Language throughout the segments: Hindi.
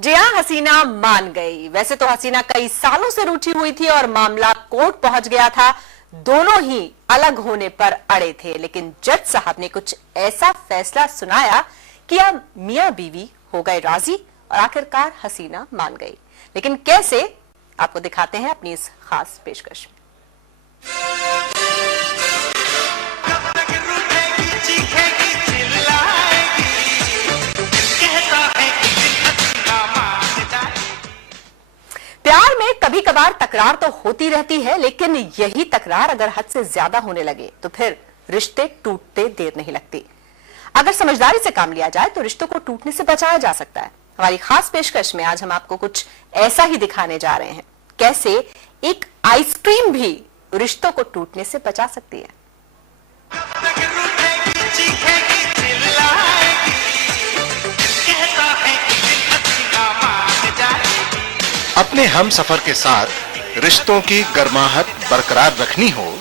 जी हाँ, हसीना मान गई। वैसे तो हसीना कई सालों से रूठी हुई थी और मामला कोर्ट पहुंच गया था। दोनों ही अलग होने पर अड़े थे, लेकिन जज साहब ने कुछ ऐसा फैसला सुनाया कि अब मियां बीवी हो गए राजी और आखिरकार हसीना मान गई। लेकिन कैसे, आपको दिखाते हैं अपनी इस खास पेशकश में। प्यार में कभी कभार तकरार तो होती रहती है, लेकिन यही तकरार अगर हद से ज्यादा होने लगे तो फिर रिश्ते टूटते देर नहीं लगती। अगर समझदारी से काम लिया जाए तो रिश्तों को टूटने से बचाया जा सकता है। हमारी खास पेशकश में आज हम आपको कुछ ऐसा ही दिखाने जा रहे हैं, कैसे एक आइसक्रीम भी रिश्तों को टूटने से बचा सकती है। अपने हम सफर के साथ रिश्तों की गर्माहट बरकरार रखनी हो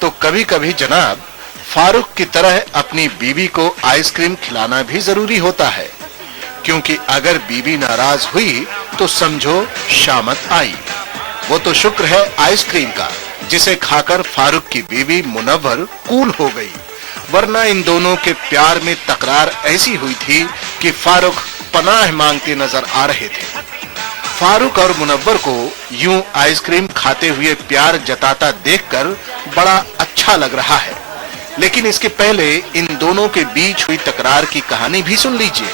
तो कभी कभी जनाब फारूक की तरह अपनी बीवी को आइसक्रीम खिलाना भी जरूरी होता है, क्योंकि अगर बीवी नाराज हुई तो समझो शामत आई। वो तो शुक्र है आइसक्रीम का, जिसे खाकर फारूक की बीवी मुनव्वर कूल हो गई, वरना इन दोनों के प्यार में तकरार ऐसी हुई थी कि फारूक पनाह मांगते नजर आ रहे थे। फारूक और मुनव्वर को यूं आइसक्रीम खाते हुए प्यार जताता देखकर बड़ा अच्छा लग रहा है, लेकिन इसके पहले इन दोनों के बीच हुई तकरार की कहानी भी सुन लीजिए।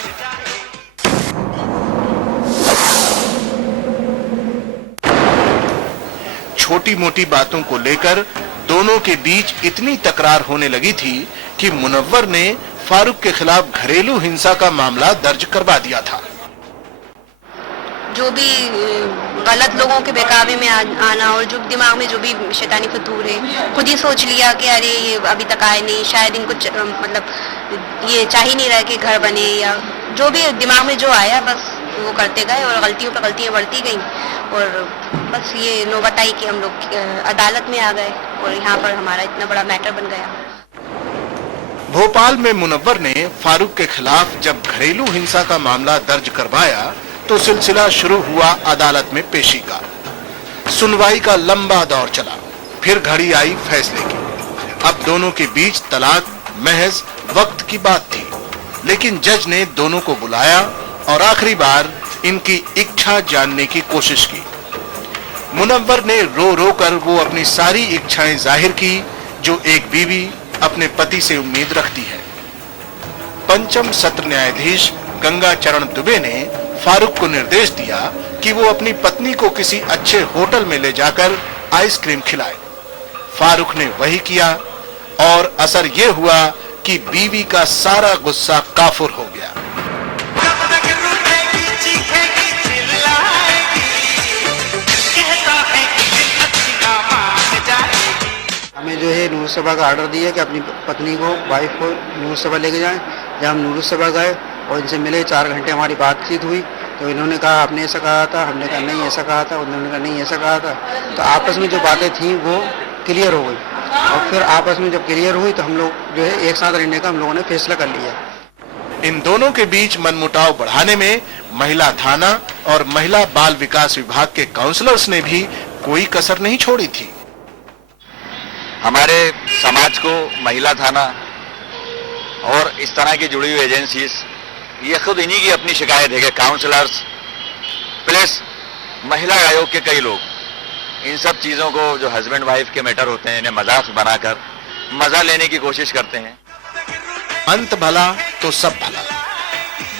छोटी मोटी बातों को लेकर दोनों के बीच इतनी तकरार होने लगी थी कि मुनव्वर ने फारूक के खिलाफ घरेलू हिंसा का मामला दर्ज करवा दिया था। जो भी गलत लोगों के बहकावे में आना और जो दिमाग में जो भी शैतानी फतूर है, खुद ही सोच लिया कि अरे ये अभी तक आए नहीं, शायद इनको मतलब ये चाह ही नहीं रहा कि घर बने, या जो भी दिमाग में जो आया बस वो करते गए और गलतियों पर गलतियां बढ़ती गई और बस ये नौबत आई कि हम लोग अदालत में आ गए और यहाँ पर हमारा इतना बड़ा मैटर बन गया। भोपाल में मुनव्वर ने फारूक के खिलाफ जब घरेलू हिंसा का मामला दर्ज करवाया तो सिलसिला शुरू हुआ अदालत में पेशी का। सुनवाई का लंबा दौर चला, फिर घड़ी आई फैसले की। अब दोनों के बीच तलाक महज वक्त की बात थी, लेकिन जज ने दोनों को बुलाया और आखिरी बार इनकी इच्छा जानने की कोशिश की। मुनव्वर ने रो रो कर वो अपनी सारी इच्छाएं जाहिर की जो एक बीवी अपने पति से उम्मीद रखती है। पंचम सत्र न्यायाधीश गंगा चरण दुबे ने फारूक को निर्देश दिया कि वो अपनी पत्नी को किसी अच्छे होटल में ले जाकर आइसक्रीम खिलाए। फारूक ने वही किया और असर ये हुआ कि बीवी का सारा गुस्सा काफुर हो गया। हमें जो है नूर सभा का ऑर्डर दिया कि अपनी पत्नी को, वाइफ को नूर सभा लेके जाएं। जब हम नूर सभा गए और इनसे मिले, 4 घंटे हमारी बातचीत हुई, तो इन्होंने कहा आपने ऐसा कहा था, हमने कहा नहीं ऐसा कहा था, उन्होंने कहा नहीं ऐसा कहा था। तो आपस में जो बातें थी वो क्लियर हो गई और फिर आपस में जब क्लियर हुई तो हम लोग जो है एक साथ रहने का हम लोगों ने फैसला कर लिया। इन दोनों के बीच मनमुटाव बढ़ाने में महिला थाना और महिला बाल विकास विभाग के काउंसलर्स ने भी कोई कसर नहीं छोड़ी थी। हमारे समाज को महिला थाना और इस तरह की जुड़ी हुई एजेंसीज, ये खुद इन्हीं की अपनी शिकायत है कि काउंसलर्स प्लस महिला आयोग के कई लोग इन सब चीजों को जो हस्बैंड वाइफ के मैटर होते हैं इन्हें मजाक बनाकर मजा लेने की कोशिश करते हैं। अंत भला तो सब भला।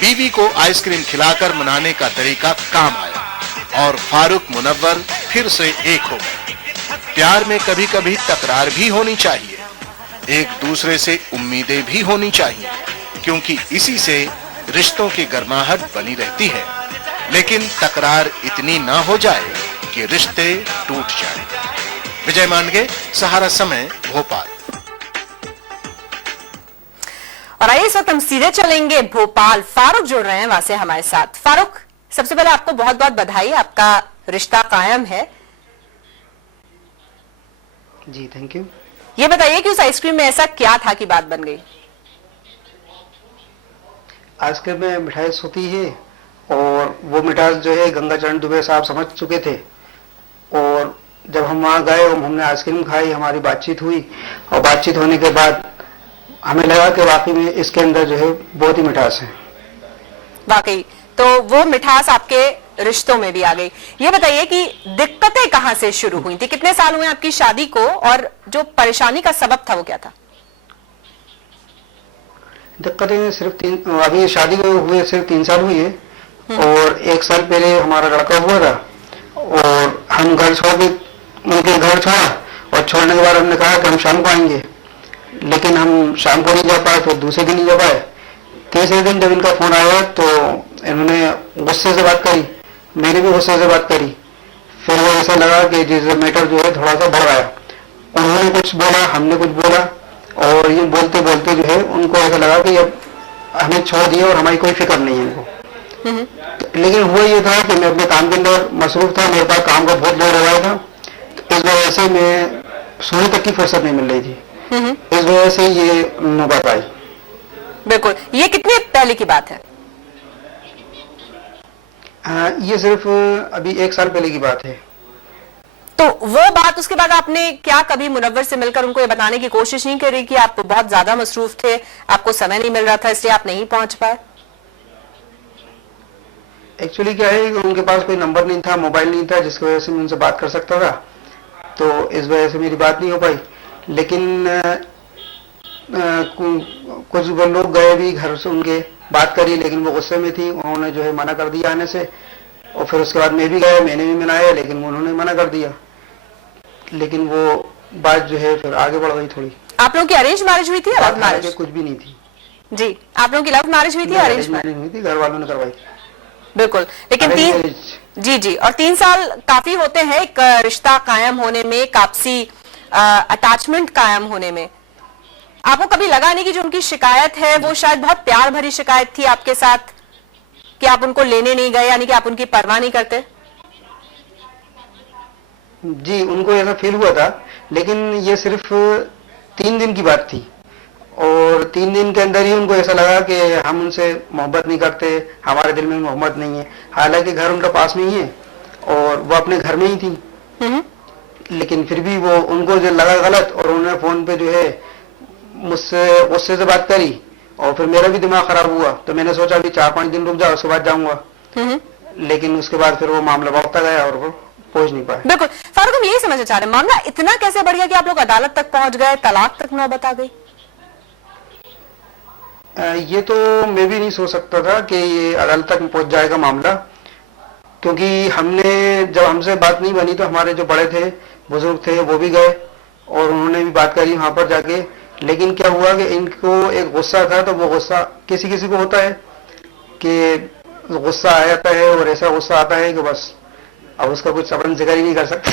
बीवी को आइसक्रीम खिलाकर मनाने का तरीका काम आया और फारूक मुनव्वर फिर से एक हो गए। प्यार में कभी कभी तकरार भी होनी चाहिए, एक दूसरे से उम्मीदें भी होनी चाहिए, क्योंकि इसी से रिश्तों की गर्माहट बनी रहती है। लेकिन तकरार इतनी ना हो जाए कि रिश्ते टूट जाएं। विजय मानगे, सहारा समय, भोपाल। और आइए इस वक्त हम सीधे चलेंगे भोपाल। फारूक जुड़ रहे हैं वहां से हमारे साथ। फारूक, सबसे पहले आपको बहुत बहुत बधाई, आपका रिश्ता कायम है। जी थैंक यू। ये बताइए कि उस आइसक्रीम में ऐसा क्या था कि बात बन गई? आइसक्रीम में मिठाई होती है और वो मिठास जो है गंगाचरण दुबे साहब समझ चुके थे। और जब हम वहाँ गए और हमने आइसक्रीम खाई, हमारी बातचीत हुई और बातचीत होने के बाद हमें लगा कि वाकई में इसके अंदर जो है बहुत ही मिठास है। वाकई तो वो मिठास आपके रिश्तों में भी आ गई। ये बताइए कि दिक्कतें कहाँ से शुरू हुई थी, कितने साल हुए आपकी शादी को, और जो परेशानी का सबब था वो क्या था? दिक्कतें सिर्फ अभी शादी को हुए सिर्फ 3 साल हुई है, और 1 साल पहले हमारा लड़का हुआ था और हम घर छोड़ के उनके घर छोड़ा, और छोड़ने के बाद हमने कहा कि हम शाम को आएंगे, लेकिन हम शाम को नहीं जा पाए, फिर दूसरे दिन नहीं जा पाए। तीसरे दिन जब इनका फोन आया तो इन्होंने गुस्से से बात करी, मैंने भी गुस्से से बात करी। फिर वो ऐसा लगा कि जिस मैटर जो है थोड़ा सा बढ़ आया, उन्होंने कुछ बोला, हमने कुछ बोला, और ये बोलते बोलते जो है उनको ऐसा लगा कि अब हमें छोड़ दिया और हमारी कोई फिक्र नहीं है इनको। लेकिन हुआ ये था कि मैं अपने काम के अंदर मसरूफ था, मेरे पास काम का बहुत लोड हो रहा था, तो इस वजह से मैं सोने तक की फुर्सत नहीं मिल रही थी। इस वजह से ये नौबत आई। बिल्कुल। ये कितने पहले की बात है? ये सिर्फ अभी 1 साल पहले की बात है। तो वो बात, उसके बाद आपने क्या कभी मुनव्वर से मिलकर उनको ये बताने की कोशिश नहीं करी कि आप बहुत ज्यादा मसरूफ थे, आपको समय नहीं मिल रहा था, इसलिए आप नहीं पहुंच पाए? एक्चुअली क्या है कि उनके पास कोई नंबर नहीं था, मोबाइल नहीं था, जिसकी वजह से मैं उनसे बात कर सकता था, तो इस वजह से मेरी बात नहीं हो पाई। लेकिन कुछ लोग गए भी घर से, उनके बात करी, लेकिन वो गुस्से में थी, उन्होंने जो है मना कर दिया आने से। और फिर उसके बाद मैं भी गया, मैंने भी मनाया, लेकिन उन्होंने मना कर दिया। लेकिन वो बात जो है फिर आगे बढ़ गई थोड़ी। आप लोगों की अरेंज मैरिज हुई थी या लव मैरिज? कुछ भी नहीं थी जी। आप लोगों की लव मैरिज हुई थी या अरेंज मैरिज हुई थी? घर वालों ने करवाई। बिल्कुल। लेकिन 3 जी और 3 साल काफी होते हैं एक रिश्ता कायम होने में, एक आपसी अटैचमेंट कायम होने में। आपको कभी लगा नहीं कि जो उनकी शिकायत है वो शायद बहुत प्यार भरी शिकायत थी आपके साथ, कि आप उनको लेने नहीं गए, यानी कि आप उनकी परवाह नहीं करते? जी, उनको ऐसा फील हुआ था, लेकिन ये सिर्फ 3 दिन की बात थी, और 3 दिन के अंदर ही उनको ऐसा लगा कि हम उनसे मोहब्बत नहीं करते, हमारे दिल में मोहब्बत नहीं है। हालांकि घर उनका पास में ही है और वो अपने घर में ही थी, लेकिन फिर भी वो उनको जो लगा गलत, और उन्होंने फोन पे जो है मुझसे गुस्से से बात करी, और फिर मेरा भी दिमाग खराब हुआ। तो मैंने सोचा अभी 4-5 दिन रुक जाओ, उसके बाद जाऊंगा। लेकिन उसके बाद फिर वो मामला बढ़ता गया और वो पहुंच नहीं पाए। बिल्कुल। फारूक, हम यही समझना चाह रहे हैं, मामला इतना कैसे बढ़ गया कि आप लोग अदालत तक पहुंच गए, तलाक तक नौबत आ गई? ये तो मैं भी नहीं सोच सकता था कि ये अदालत तक पहुंच जाएगा मामला, क्योंकि हमने जब हमसे बात नहीं बनी तो हमारे जो बड़े थे, बुजुर्ग थे, वो भी गए और उन्होंने भी बात करी वहां पर जाके। लेकिन क्या हुआ कि इनको एक गुस्सा था, तो वो गुस्सा किसी किसी को होता है कि गुस्सा आ जाता है, और ऐसा गुस्सा आता है कि बस अब उसका कुछ अपन जिक्र ही नहीं कर सकते।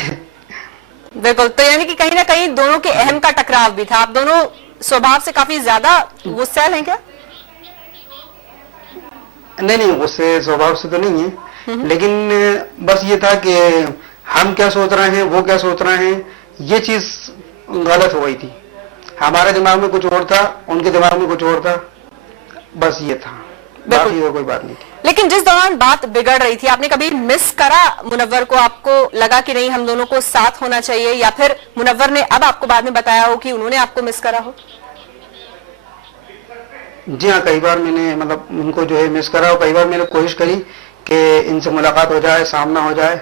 बिल्कुल। तो यानी कि कहीं ना कहीं दोनों के अहम का टकराव भी था। आप दोनों स्वभाव से काफी ज्यादा गुस्सैल हैं क्या? नहीं, गुस्से स्वभाव से तो नहीं है, लेकिन बस ये था कि हम क्या सोच रहे हैं, वो क्या सोच रहे हैं, ये चीज गलत हो गई थी। हमारे दिमाग में कुछ और था, उनके दिमाग में कुछ और था, बस ये था, बाकी और कोई बात नहीं थी। लेकिन जिस दौरान बात बिगड़ रही थी, आपने कभी मिस करा मुनव्वर को? आपको लगा कि नहीं, हम दोनों को साथ होना चाहिए, या फिर मुनव्वर ने अब आपको बाद में बताया हो कि उन्होंने आपको मिस करा हो? जी हाँ, कई बार मैंने मतलब उनको जो है मिस करा, और कई बार मैंने कोशिश करी कि इनसे मुलाकात हो जाए, सामना हो जाए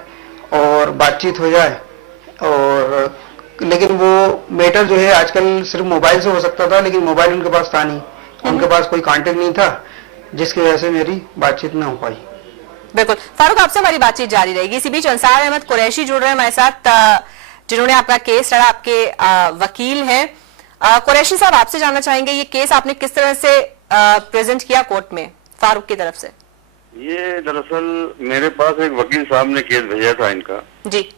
और बातचीत हो जाए, और लेकिन वो मैटर जो है आजकल सिर्फ मोबाइल से हो सकता था, लेकिन मोबाइल उनके पास था नहीं, उनके पास कोई कांटेक्ट नहीं था, जिसकी वजह से मेरी बातचीत न हो पाई। बिल्कुल। फारूक, आपसे हमारी बातचीत जारी रहेगी। इसी बीच अंसार अहमद कुरैशी जुड़ रहे हैं हमारे साथ, जिन्होंने आपका केस लड़ा, आपके वकील हैं। कुरैशी साहब, आपसे जानना चाहेंगे ये केस आपने किस तरह से प्रेजेंट किया कोर्ट में फारूक की तरफ से? ये दरअसल मेरे पास एक वकील साहब ने केस भेजा था इनका जी,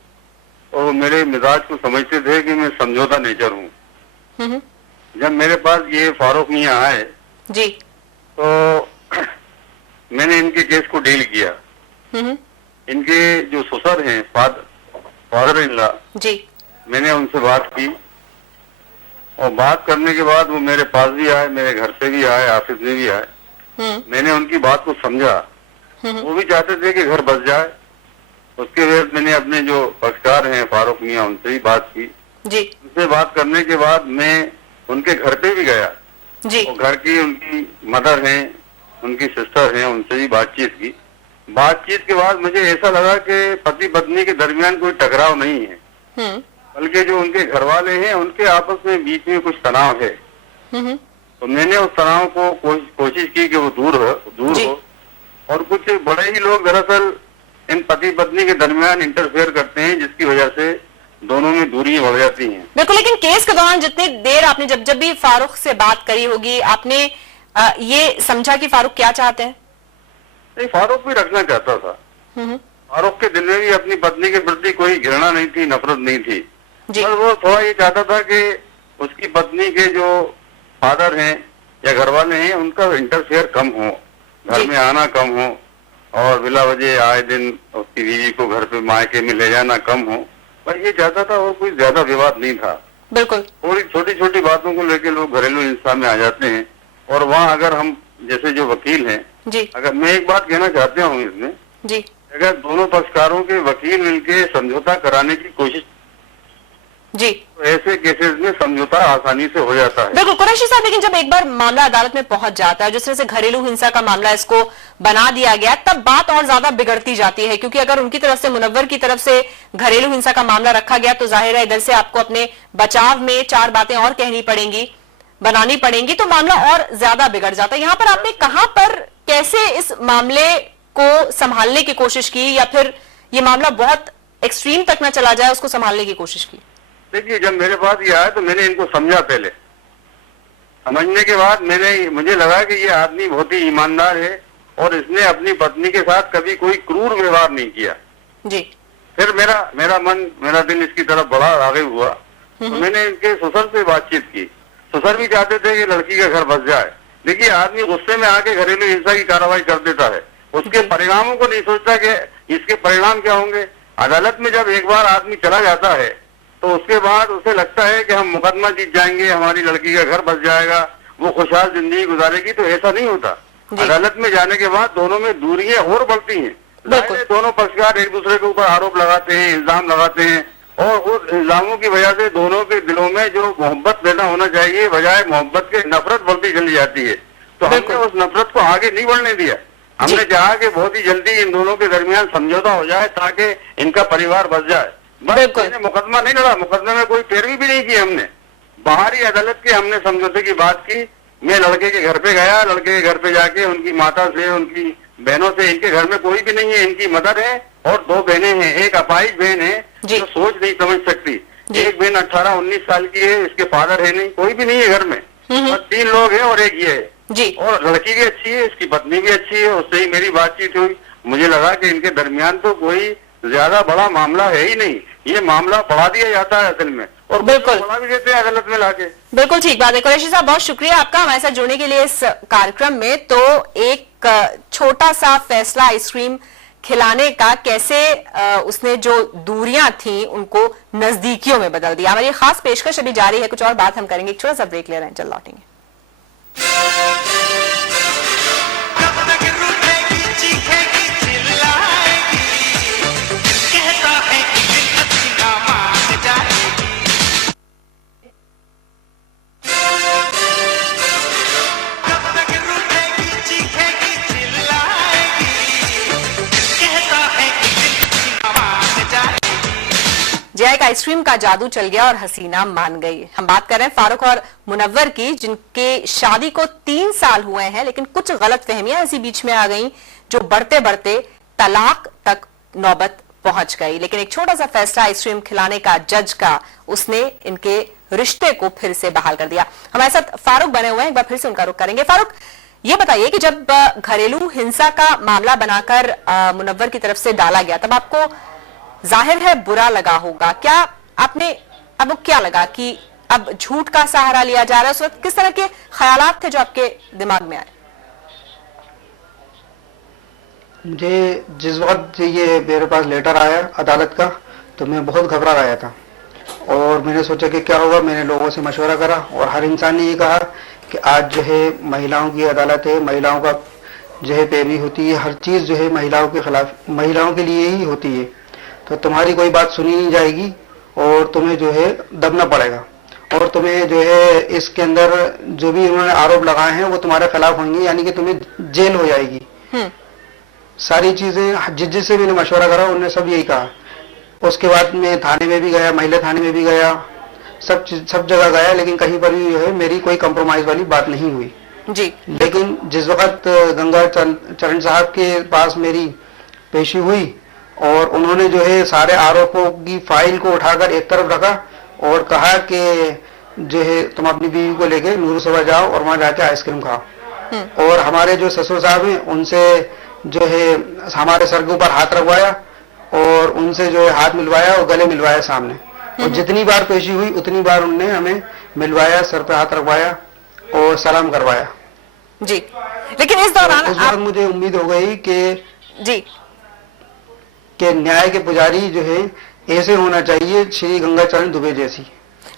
और मेरे मिजाज को समझते थे कि मैं समझौता नेचर हूँ। जब मेरे पास ये फारूक मियां आए जी, तो मैंने इनके केस को डील किया। इनके जो ससुर हैं, फादर इन लॉ जी, मैंने उनसे बात की, और बात करने के बाद वो मेरे पास भी आए, मेरे घर पे भी आए, ऑफिस में भी आए। मैंने उनकी बात को समझा वो भी चाहते थे कि घर बस जाए। उसके बाद मैंने अपने जो पक्षकार हैं फारूक मियाँ, उनसे ही बात की जी उनसे बात करने के बाद मैं उनके घर पे भी गया। जी और घर की उनकी मदर हैं, उनकी सिस्टर हैं, उनसे भी बातचीत की। बातचीत के बाद मुझे ऐसा लगा कि पति पत्नी के दरमियान कोई टकराव नहीं है, बल्कि जो उनके घर वाले हैं उनके आपस में बीच में कुछ तनाव है। तो मैंने उस तनाव को कोशिश की कि वो दूर हो। और कुछ बड़े ही लोग दरअसल इन पति पत्नी के दरमियान इंटरफेयर करते हैं, जिसकी वजह से दोनों में दूरियां बढ़ जाती हैं। बिल्कुल, लेकिन केस के दौरान जितनी देर आपने जब भी फारूक से बात करी होगी, आपने ये समझा कि फारूक क्या चाहते हैं? नहीं, फारूक भी रखना चाहता था। फारूक के दिल में भी अपनी पत्नी के प्रति कोई घृणा नहीं थी, नफरत नहीं थी। पर वो थोड़ा ये चाहता था कि उसकी पत्नी के जो फादर हैं या घर वाले हैं उनका इंटरफेयर कम हो, घर में आना कम हो, और बिला वजह आए दिन उसकी बीवी को घर पे मायके में ले जाना कम हो। पर ये चाहता था, और कोई ज्यादा विवाद नहीं था। बिल्कुल, थोड़ी छोटी छोटी बातों को लेकर लोग घरेलू हिंसा में आ जाते हैं। और वहाँ अगर हम जैसे जो वकील हैं जी अगर मैं एक बात कहना चाहता हूँ इसमें जी, अगर दोनों पक्षकारों के वकील मिलके समझौता कराने की कोशिश जी, तो ऐसे केसेस में समझौता आसानी से हो जाता है। बिल्कुल कुरैशी साहब, लेकिन जब एक बार मामला अदालत में पहुंच जाता है, जिस तरह से घरेलू हिंसा का मामला इसको बना दिया गया, तब बात और ज्यादा बिगड़ती जाती है। क्योंकि अगर उनकी तरफ से, मुनव्वर की तरफ से घरेलू हिंसा का मामला रखा गया, तो जाहिर है इधर से आपको अपने बचाव में 4 बातें और कहनी पड़ेंगी, बनानी पड़ेंगी, तो मामला और ज्यादा बिगड़ जाता है। यहाँ पर आपने कहां पर कैसे इस मामले को संभालने की कोशिश की, या फिर ये मामला बहुत एक्सट्रीम तक न चला जाए उसको संभालने की कोशिश की? देखिए, जब मेरे पास ये आया तो मैंने इनको समझा। पहले समझने के बाद मुझे लगा कि ये आदमी बहुत ही ईमानदार है और इसने अपनी पत्नी के साथ कभी कोई क्रूर व्यवहार नहीं किया जी। फिर मेरा दिल इसकी तरफ बड़ा आगे हुआ। तो मैंने इनके ससुर से बातचीत की। ससुर भी चाहते थे कि लड़की का घर बस जाए। देखिए, आदमी गुस्से में आके घरेलू हिंसा की कार्रवाई कर देता है, उसके परिणामों को नहीं सोचता कि इसके परिणाम क्या होंगे। अदालत में जब एक बार आदमी चला जाता है तो उसके बाद उसे लगता है कि हम मुकदमा जीत जाएंगे, हमारी लड़की का घर बस जाएगा, वो खुशहाल जिंदगी गुजारेगी। तो ऐसा नहीं होता। अदालत में जाने के बाद दोनों में दूरियां और बढ़ती हैं। दोनों पक्षकार एक दूसरे के ऊपर आरोप लगाते हैं, इल्जाम लगाते हैं, और उस इल्जामों की वजह से दोनों के दिलों में जो मोहब्बत पैदा होना चाहिए, बजाय मोहब्बत के नफरत बढ़ती चली जाती है। तो हमने उस नफरत को आगे नहीं बढ़ने दिया। हमने चाहा कि बहुत ही जल्दी इन दोनों के दरमियान समझौता हो जाए ताकि इनका परिवार बच जाए। बस मैंने मुकदमा नहीं लड़ा, मुकदमे में कोई पैरवी भी नहीं की। हमने बाहरी अदालत के हमने समझौते की बात की। मैं लड़के के घर पे गया, लड़के के घर पे जाके उनकी माता से, उनकी बहनों से, इनके घर में कोई भी नहीं है, इनकी मदर है और 2 बहनें हैं। एक अपाहिज बहन है जो सोच नहीं समझ सकती, एक बहन 18-19 साल की है, इसके फादर है नहीं, कोई भी नहीं है घर में, बस 3 लोग हैं और एक ये है जी। और लड़की भी अच्छी है, इसकी पत्नी भी अच्छी है, उससे ही मेरी बातचीत हुई। मुझे लगा कि इनके दरमियान तो कोई ज्यादा बड़ा मामला है ही नहीं, ये मामला बढ़ा दिया जाता है असल में, और बिल्कुल बढ़ा भी देते हैं अदालत में लाके। बिल्कुल ठीक बात है। कुरैशी साहब, बहुत शुक्रिया आपका हमारे साथ जुड़ने के लिए इस कार्यक्रम में। तो एक छोटा सा फैसला आइसक्रीम खिलाने का कैसे उसने जो दूरियां थी उनको नजदीकियों में बदल दिया। हमारी खास पेशकश अभी जारी है, कुछ और बात हम करेंगे, छोटा सा ब्रेक ले रहे हैं, चल लौटेंगे। जया, एक आइसक्रीम का जादू चल गया और हसीना मान गई। हम बात कर रहे हैं फारूक और मुनव्वर की, जिनके शादी को 3 साल हुए हैं, लेकिन कुछ गलत फहमियां ऐसी बीच में आ गई जो बढ़ते बढ़ते तलाक तक नौबत पहुंच गई। लेकिन एक छोटा सा फैसला आइसक्रीम खिलाने का जज का, उसने इनके रिश्ते को फिर से बहाल कर दिया। हमारे साथ फारूक बने हुए हैं, एक बार फिर से उनका रुख करेंगे। फारूक, ये बताइए कि जब घरेलू हिंसा का मामला बनाकर मुनव्वर की तरफ से डाला गया, तब आपको जाहिर है बुरा लगा होगा। क्या आपने अब क्या लगा कि अब झूठ का सहारा लिया जा रहा है? उस वक्त किस तरह के ख्यालात थे जो आपके दिमाग में आए? मुझे जिस वक्त ये मेरे पास लेटर आया अदालत का, तो मैं बहुत घबरा गया था और मैंने सोचा कि क्या होगा। मैंने लोगों से मशवरा करा और हर इंसान ने ये कहा कि आज जो है महिलाओं की अदालत है, महिलाओं का जो है पैरवी होती है, हर चीज़ जो है महिलाओं के खिलाफ, महिलाओं के लिए ही होती है। तो तुम्हारी कोई बात सुनी नहीं जाएगी और तुम्हें जो है दबना पड़ेगा, और तुम्हें जो है इसके अंदर जो भी उन्होंने आरोप लगाए हैं वो तुम्हारे खिलाफ होंगे, यानी कि तुम्हें जेल हो जाएगी। सारी चीजें जिससे मैंने मशवरा करा उन्होंने सब यही कहा। उसके बाद मैं थाने में भी गया, महिला थाने में भी गया, सब जगह गया, लेकिन कहीं पर भी जो है मेरी कोई कंप्रोमाइज वाली बात नहीं हुई जी। लेकिन जिस वक्त गंगा चरण साहब के पास मेरी पेशी हुई और उन्होंने जो है सारे आरोपों की फाइल को उठाकर एक तरफ रखा और कहा कि जो है तुम अपनी बीवी को लेके नूर सभा जाओ और वहां जाके आइसक्रीम खाओ। और हमारे जो ससुर साहब हैं उनसे जो है हमारे सर के ऊपर हाथ रखवाया और उनसे जो है हाथ मिलवाया और गले मिलवाया सामने। और जितनी बार पेशी हुई उतनी बार उनने हमें मिलवाया, सर पे हाथ रखवाया और सलाम करवाया जी। लेकिन इस दौरान उस वक्त मुझे उम्मीद हो गई जी कि न्याय के पुजारी जो है ऐसे होना चाहिए, श्री गंगाचरण दुबे जैसी।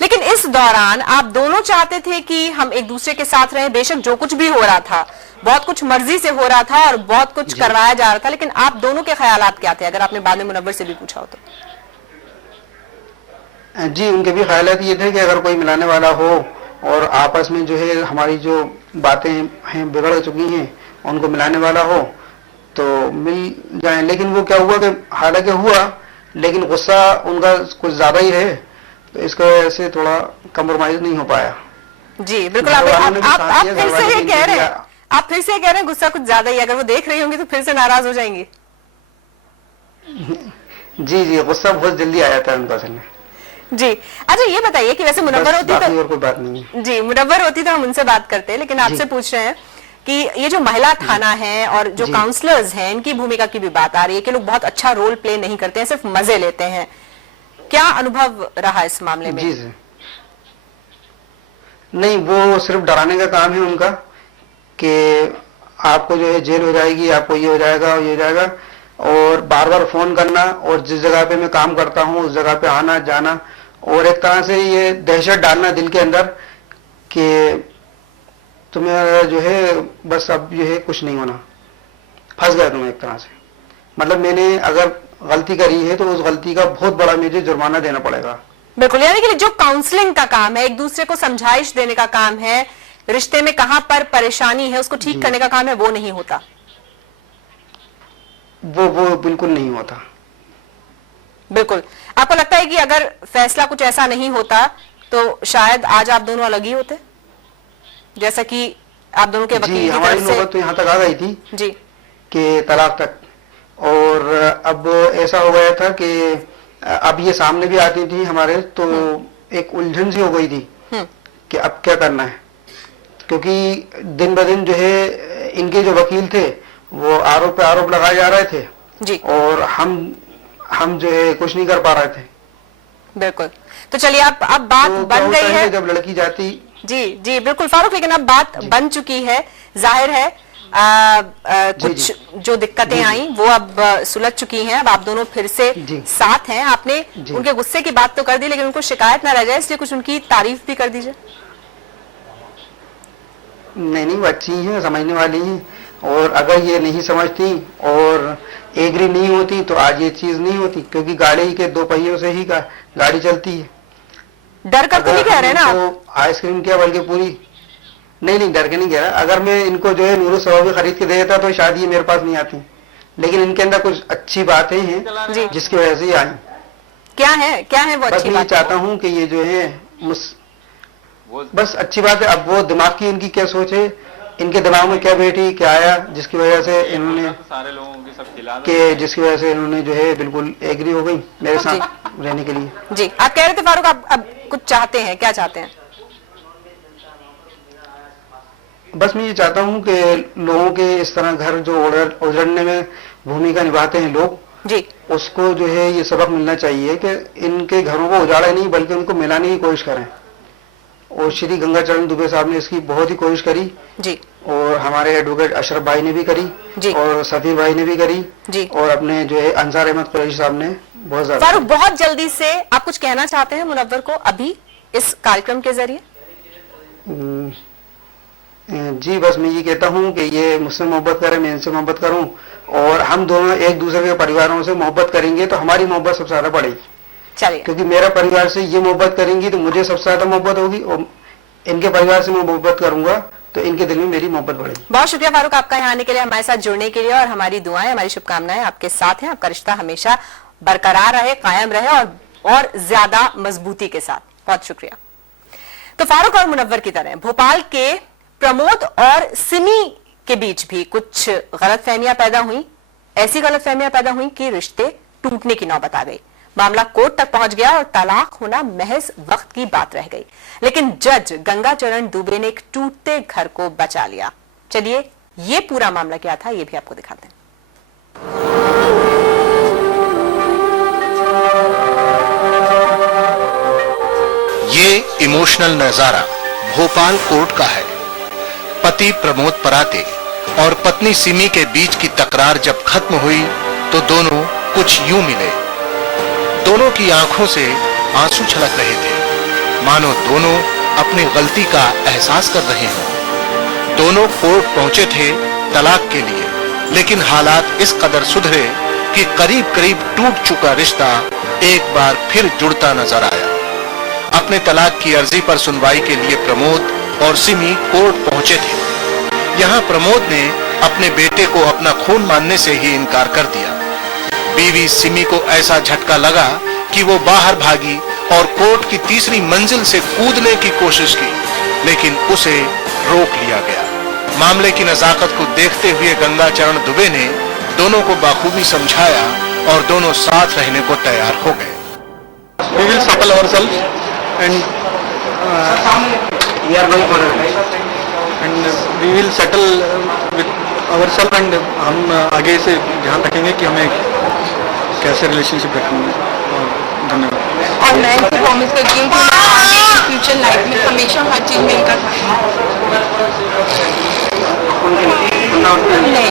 लेकिन इस दौरान आप दोनों चाहते थे कि हम एक दूसरे के साथ रहें, बेशक जो कुछ भी हो रहा था, बहुत कुछ मर्जी से हो रहा था और बहुत कुछ करवाया जा रहा था, लेकिन आप दोनों के ख्यालात क्या थे, अगर आपने बाद में मुनव्वर से भी पूछा हो तो? जी, उनके भी ख्यालात ये थे कि अगर कोई मिलाने वाला हो और आपस में जो है हमारी जो बातें हैं बिगड़ चुकी हैं उनको मिलाने वाला हो तो मिल जाए। लेकिन वो क्या हुआ कि हालांकि हुआ लेकिन गुस्सा उनका कुछ ज्यादा ही रहे, तो इसकी वजह से थोड़ा कंप्रोमाइज नहीं हो पाया। जी बिल्कुल। आप फिर से ये कह रहे हैं, आप फिर से कह रहे हैं गुस्सा कुछ ज्यादा ही, अगर वो देख रही होंगी तो फिर से नाराज हो जाएंगी। जी, गुस्सा बहुत जल्दी आया था उनका असल में। जी अच्छा, ये बताइए कि वैसे मुनव्वर होती तो और कोई बात नहीं है। जी, मुनव्वर होती तो हम उनसे बात करते हैं, लेकिन आपसे पूछ रहे हैं कि ये जो महिला थाना है और जो काउंसलर्स हैं, इनकी भूमिका की भी बात आ रही है कि लोग बहुत अच्छा रोल प्ले नहीं करते हैं, सिर्फ मजे लेते हैं। क्या अनुभव रहा इस मामले में? जी सर, नहीं, वो सिर्फ डराने का काम है उनका कि आपको जो है जेल हो जाएगी, आपको ये हो जाएगा और ये हो जाएगा, और बार बार फोन करना और जिस जगह पे मैं काम करता हूँ उस जगह पे आना जाना, और एक तरह से ये दहशत डालना दिल के अंदर कि तुम्हें जो है बस अब जो है कुछ नहीं होना, फंस गए तुम एक तरह से। मतलब मैंने अगर गलती करी है तो उस गलती का बहुत बड़ा मुझे जुर्माना देना पड़ेगा। बिल्कुल, यानी कि जो काउंसलिंग का काम है, एक दूसरे को समझाइश देने का काम है, रिश्ते में कहां पर परेशानी है उसको ठीक करने का काम है, वो नहीं होता। वो बिल्कुल नहीं होता। बिल्कुल। आपको लगता है कि अगर फैसला कुछ ऐसा नहीं होता तो शायद आज आप दोनों अलग ही होते, जैसा कि आप दोनों के वकील की हमारी तरफ से नौबत तो यहाँ तक आ गई थी जी कि तलाक तक, और अब ऐसा हो गया था कि अब ये सामने भी आती थी हमारे, तो एक उलझन सी हो गई थी कि अब क्या करना है, क्योंकि दिन ब दिन जो है इनके जो वकील थे वो आरोप पे आरोप लगाए जा रहे थे जी, और हम जो है कुछ नहीं कर पा रहे थे। बिल्कुल। तो चलिए अब बात तो बन गई है जब लड़की जाती। जी बिल्कुल फारूक, लेकिन अब बात बन चुकी है, जाहिर है कुछ जो दिक्कतें आई वो अब सुलझ चुकी हैं, अब आप दोनों फिर से साथ हैं। आपने उनके गुस्से की बात तो कर दी, लेकिन उनको शिकायत ना रह जाए इसलिए कुछ उनकी तारीफ भी कर दीजिए। नहीं, वो अच्छी हैं, समझने वाली हैं, और अगर ये नहीं समझती और एग्री नहीं होती तो आज ये चीज नहीं होती, क्योंकि गाड़ी के दो पहियों से ही गाड़ी चलती है। डर कर तो नहीं कह रहे ना आप? आइसक्रीम क्या बल्कि पूरी नहीं डर के नहीं कह रहा। अगर मैं इनको जो है नूर सभा भी खरीद के दे देता तो शायद ये मेरे पास नहीं आती, लेकिन इनके अंदर कुछ अच्छी बातें हैं जिसकी वजह से आई। क्या है वो अच्छी बात? मैं चाहता हूँ कि ये जो है बस अच्छी बात है। अब वो दिमाग की इनकी क्या सोच है, इनके दिमाग में क्या बैठी, क्या आया, जिसकी वजह से इन्होंने सारे लोगों के सब खिलाफ जिसकी वजह से इन्होंने जो है बिल्कुल एग्री हो गई मेरे साथ रहने के लिए। जी, आप कह रहे थे फारूक, आप अब कुछ चाहते हैं, क्या चाहते हैं? बस मैं ये चाहता हूँ कि लोगों के इस तरह घर जो उजड़ने में भूमिका निभाते हैं लोग जी, उसको जो है ये सबक मिलना चाहिए कि इनके घरों को उजाड़े नहीं बल्कि उनको मिलाने की कोशिश करें। और श्री गंगाचरण दुबे साहब ने इसकी बहुत ही कोशिश करी जी, और हमारे एडवोकेट अशरफ भाई ने भी करी जी, और सफीर भाई ने भी करी जी, और अपने जो है अंसार अहमद कुरैशी साहब ने बहुत ज्यादा। फारूक, बहुत जल्दी से आप कुछ कहना चाहते हैं मुनव्वर को अभी इस कार्यक्रम के जरिए? जी बस मैं ये कहता हूँ कि ये मुझसे मोहब्बत करे, मैं इनसे मोहब्बत करूँ, और हम दोनों एक दूसरे के परिवारों से मोहब्बत करेंगे तो हमारी मोहब्बत सबसे ज्यादा बढ़ेगी। चलिए, क्योंकि मेरा परिवार से ये मोहब्बत करेंगी तो मुझे सबसे ज्यादा मोहब्बत होगी, और इनके परिवार से मैं मोहब्बत करूंगा तो इनके दिल में मेरी मोहब्बत बढ़ेगी। बहुत शुक्रिया फारूक आपका यहाँ आने के लिए, हमारे साथ जुड़ने के लिए, और हमारी दुआएं, हमारी शुभकामनाएं आपके साथ हैं। आपका रिश्ता हमेशा बरकरार रहे, कायम रहे, और ज्यादा मजबूती के साथ। बहुत शुक्रिया। तो फारूक और मुनव्वर की तरह भोपाल के प्रमोद और सिमी के बीच भी कुछ गलतफहमियां पैदा हुई। ऐसी गलतफहमियां पैदा हुई कि रिश्ते टूटने की नौबत आ गई। मामला कोर्ट तक पहुंच गया और तलाक होना महज वक्त की बात रह गई। लेकिन जज गंगाचरण दुबे ने एक टूटते घर को बचा लिया। चलिए, ये पूरा मामला क्या था ये भी आपको दिखाते हैं। ये इमोशनल नजारा भोपाल कोर्ट का है। पति प्रमोद पराते और पत्नी सिमी के बीच की तकरार जब खत्म हुई तो दोनों कुछ यूं मिले। दोनों की आंखों से आंसू छलक रहे थे, मानो दोनों अपनी गलती का एहसास कर रहे हों। दोनों कोर्ट पहुंचे थे तलाक के लिए, लेकिन हालात इस कदर सुधरे कि करीब करीब टूट चुका रिश्ता एक बार फिर जुड़ता नजर आया। अपने तलाक की अर्जी पर सुनवाई के लिए प्रमोद और सिमी कोर्ट पहुंचे थे। यहाँ प्रमोद ने अपने बेटे को अपना खून मानने से ही इनकार कर दिया। बीवी सिमी को ऐसा झटका लगा कि वो बाहर भागी और कोर्ट की तीसरी मंजिल से कूदने की कोशिश की, लेकिन उसे रोक लिया गया। मामले की नजाकत को देखते हुए गंगाचरण दुबे ने दोनों को बाखूबी समझाया और दोनों साथ रहने को तैयार हो गए। We will settle ourselves and we are going for we will settle with ourselves and हम आगे से ध्यान रखेंगे कि हमें कैसे रिलेशनशिप रखेंगे। और धन्यवाद। और मैं इनको प्रॉमिस करती हूँ कि मैं आगे फ्यूचर लाइफ में हमेशा हर चीज में इनका नहीं,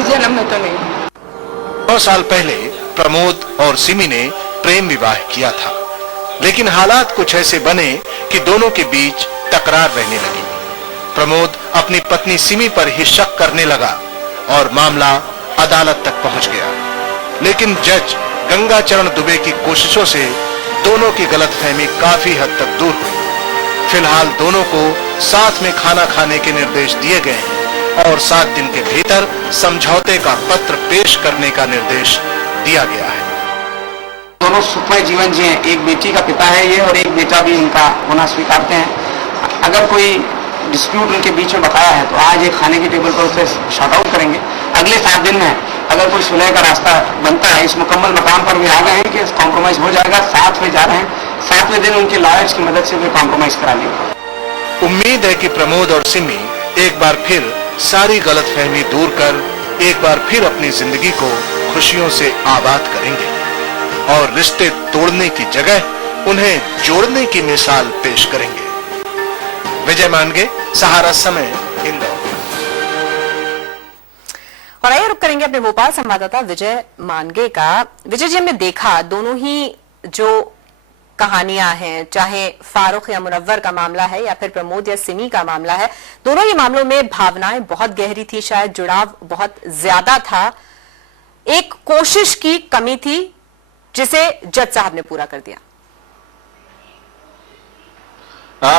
इस जन्म में तो नहीं। 9 साल पहले प्रमोद और सिमी ने प्रेम विवाह किया था, लेकिन हालात कुछ ऐसे बने कि दोनों के बीच तकरार रहने लगी। प्रमोद अपनी पत्नी सिमी पर ही शक करने लगा और मामला अदालत तक पहुंच गया। लेकिन जज गंगाचरण दुबे की कोशिशों से दोनों की गलतफहमी काफी हद तक दूर हुई। फिलहाल दोनों को साथ में खाना खाने के निर्देश दिए गए हैं और 7 दिन के भीतर समझौते का पत्र पेश करने का निर्देश दिया गया है। दोनों सुखमय जीवन जिए। एक बेटी का पिता है ये और एक बेटा भी इनका होना स्वीकारते हैं। अगर कोई डिस्प्यूट उनके बीच में बकाया है तो आज एक खाने की टेबल पर उसे शॉर्ट आउट करेंगे। अगले 7 दिन में अगर कोई सुलह का रास्ता बनता है, इस मुकम्मल मकाम पर भी आ गए हैं कि कॉम्प्रोमाइज हो जाएगा। 7वें जा रहे हैं, 7वें दिन उनके लॉयर्स की मदद से वे कॉम्प्रोमाइज करा लेंगे। उम्मीद है कि प्रमोद और सिमी एक बार फिर सारी गलतफहमी दूर कर एक बार फिर अपनी जिंदगी को खुशियों से आबाद करेंगे और रिश्ते तोड़ने की जगह उन्हें जोड़ने की मिसाल पेश करेंगे। विजय मानगे, सहारा समय, इंदौर। और आइए रुक करेंगे अपने भोपाल संवाददाता विजय मानगे का। विजय जी, हमने देखा दोनों ही जो कहानियां हैं, चाहे फारूक या मुनव्वर का मामला है या फिर प्रमोद या सिमी का मामला है, दोनों ही मामलों में भावनाएं बहुत गहरी थी, शायद जुड़ाव बहुत ज्यादा था। एक कोशिश की कमी थी जिसे जज साहब ने पूरा कर दिया।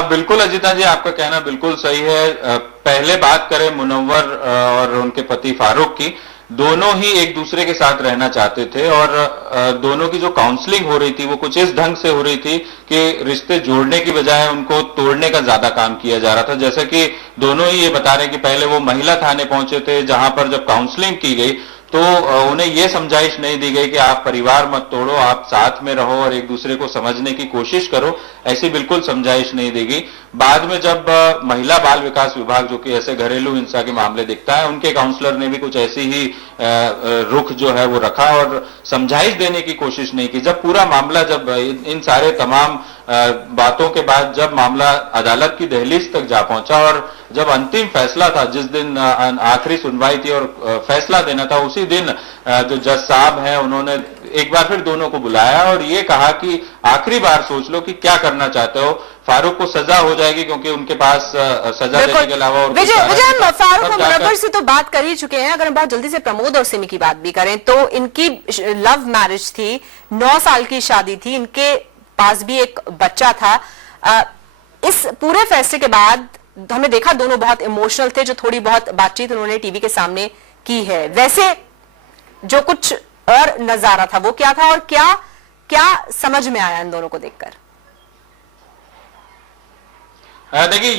बिल्कुल अजिता जी, आपका कहना बिल्कुल सही है। पहले बात करें मुनव्वर और उनके पति फारूक की, दोनों ही एक दूसरे के साथ रहना चाहते थे और दोनों की जो काउंसलिंग हो रही थी वो कुछ इस ढंग से हो रही थी कि रिश्ते जोड़ने की बजाय उनको तोड़ने का ज्यादा काम किया जा रहा था। जैसे कि दोनों ही ये बता रहे हैं कि पहले वो महिला थाने पहुंचे थे, जहां पर जब काउंसलिंग की गई तो उन्हें यह समझाइश नहीं दी गई कि आप परिवार मत तोड़ो, आप साथ में रहो और एक दूसरे को समझने की कोशिश करो, ऐसी बिल्कुल समझाइश नहीं दी गई। बाद में जब महिला बाल विकास विभाग, जो कि ऐसे घरेलू हिंसा के मामले देखता है, उनके काउंसलर ने भी कुछ ऐसी ही रुख जो है वो रखा और समझाइश देने की कोशिश नहीं की। जब पूरा मामला, जब इन सारे तमाम बातों के बाद जब मामला अदालत की दहलीज तक जा पहुंचा और जब अंतिम फैसला था, जिस दिन आखिरी सुनवाई थी और फैसला देना था, उसी दिन जो जज साहब हैं उन्होंने एक बार फिर दोनों को बुलाया और ये कहा कि आखिरी बार सोच लो कि क्या करना चाहते हो। फारूक को सजा हो जाएगी, क्योंकि उनके पास सजा देने के अलावा और विजय हम फारूक और मुनव्वर से तो बात कर ही चुके हैं। अगर हम बहुत जल्दी से प्रमोद और सिमी की बात भी करें तो इनकी लव मैरिज थी, 9 साल की शादी थी, इनके पास भी एक बच्चा था। इस पूरे फैसले के बाद हमने देखा दोनों बहुत इमोशनल थे, जो थोड़ी बहुत बातचीत उन्होंने टीवी के सामने की है। वैसे जो कुछ और नजारा था वो क्या था, और क्या समझ में आया इन दोनों को देखकर? देखिए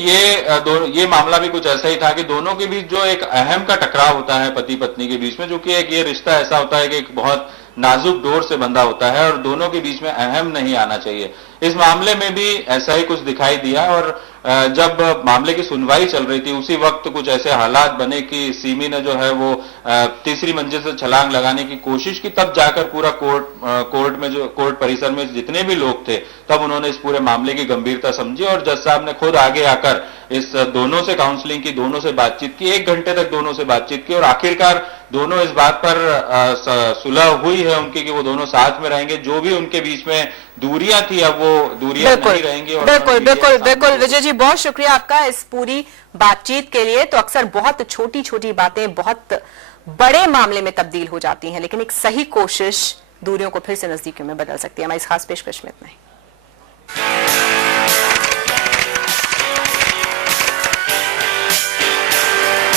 ये मामला भी कुछ ऐसा ही था कि दोनों के बीच जो एक अहम का टकराव होता है पति पत्नी के बीच में, जो कि एक ये रिश्ता ऐसा होता है कि एक बहुत नाजुक डोर से बंधा होता है और दोनों के बीच में अहम नहीं आना चाहिए। इस मामले में भी ऐसा ही कुछ दिखाई दिया, और जब मामले की सुनवाई चल रही थी उसी वक्त कुछ ऐसे हालात बने कि सिमी ने जो है वो तीसरी मंजिल से छलांग लगाने की कोशिश की, तब जाकर पूरा कोर्ट परिसर में जितने भी लोग थे तब उन्होंने इस पूरे मामले की गंभीरता समझी और जज साहब ने खुद आगे आकर इस दोनों से काउंसलिंग की, दोनों से बातचीत की, 1 घंटे तक दोनों से बातचीत की और आखिरकार दोनों इस बात पर सुलह हुई है उनकी कि वो दोनों साथ में रहेंगे। जो भी उनके बीच में दूरियां थी अब वो दूरियां नहीं रहेंगी। बिल्कुल विजय जी, बहुत शुक्रिया आपका इस पूरी बातचीत के लिए। तो अक्सर बहुत छोटी छोटी बातें बहुत बड़े मामले में तब्दील हो जाती हैं, लेकिन एक सही कोशिश दूरियों को फिर से नजदीकियों में बदल सकती है। हमारी इस खास पेशकश में इतना ही।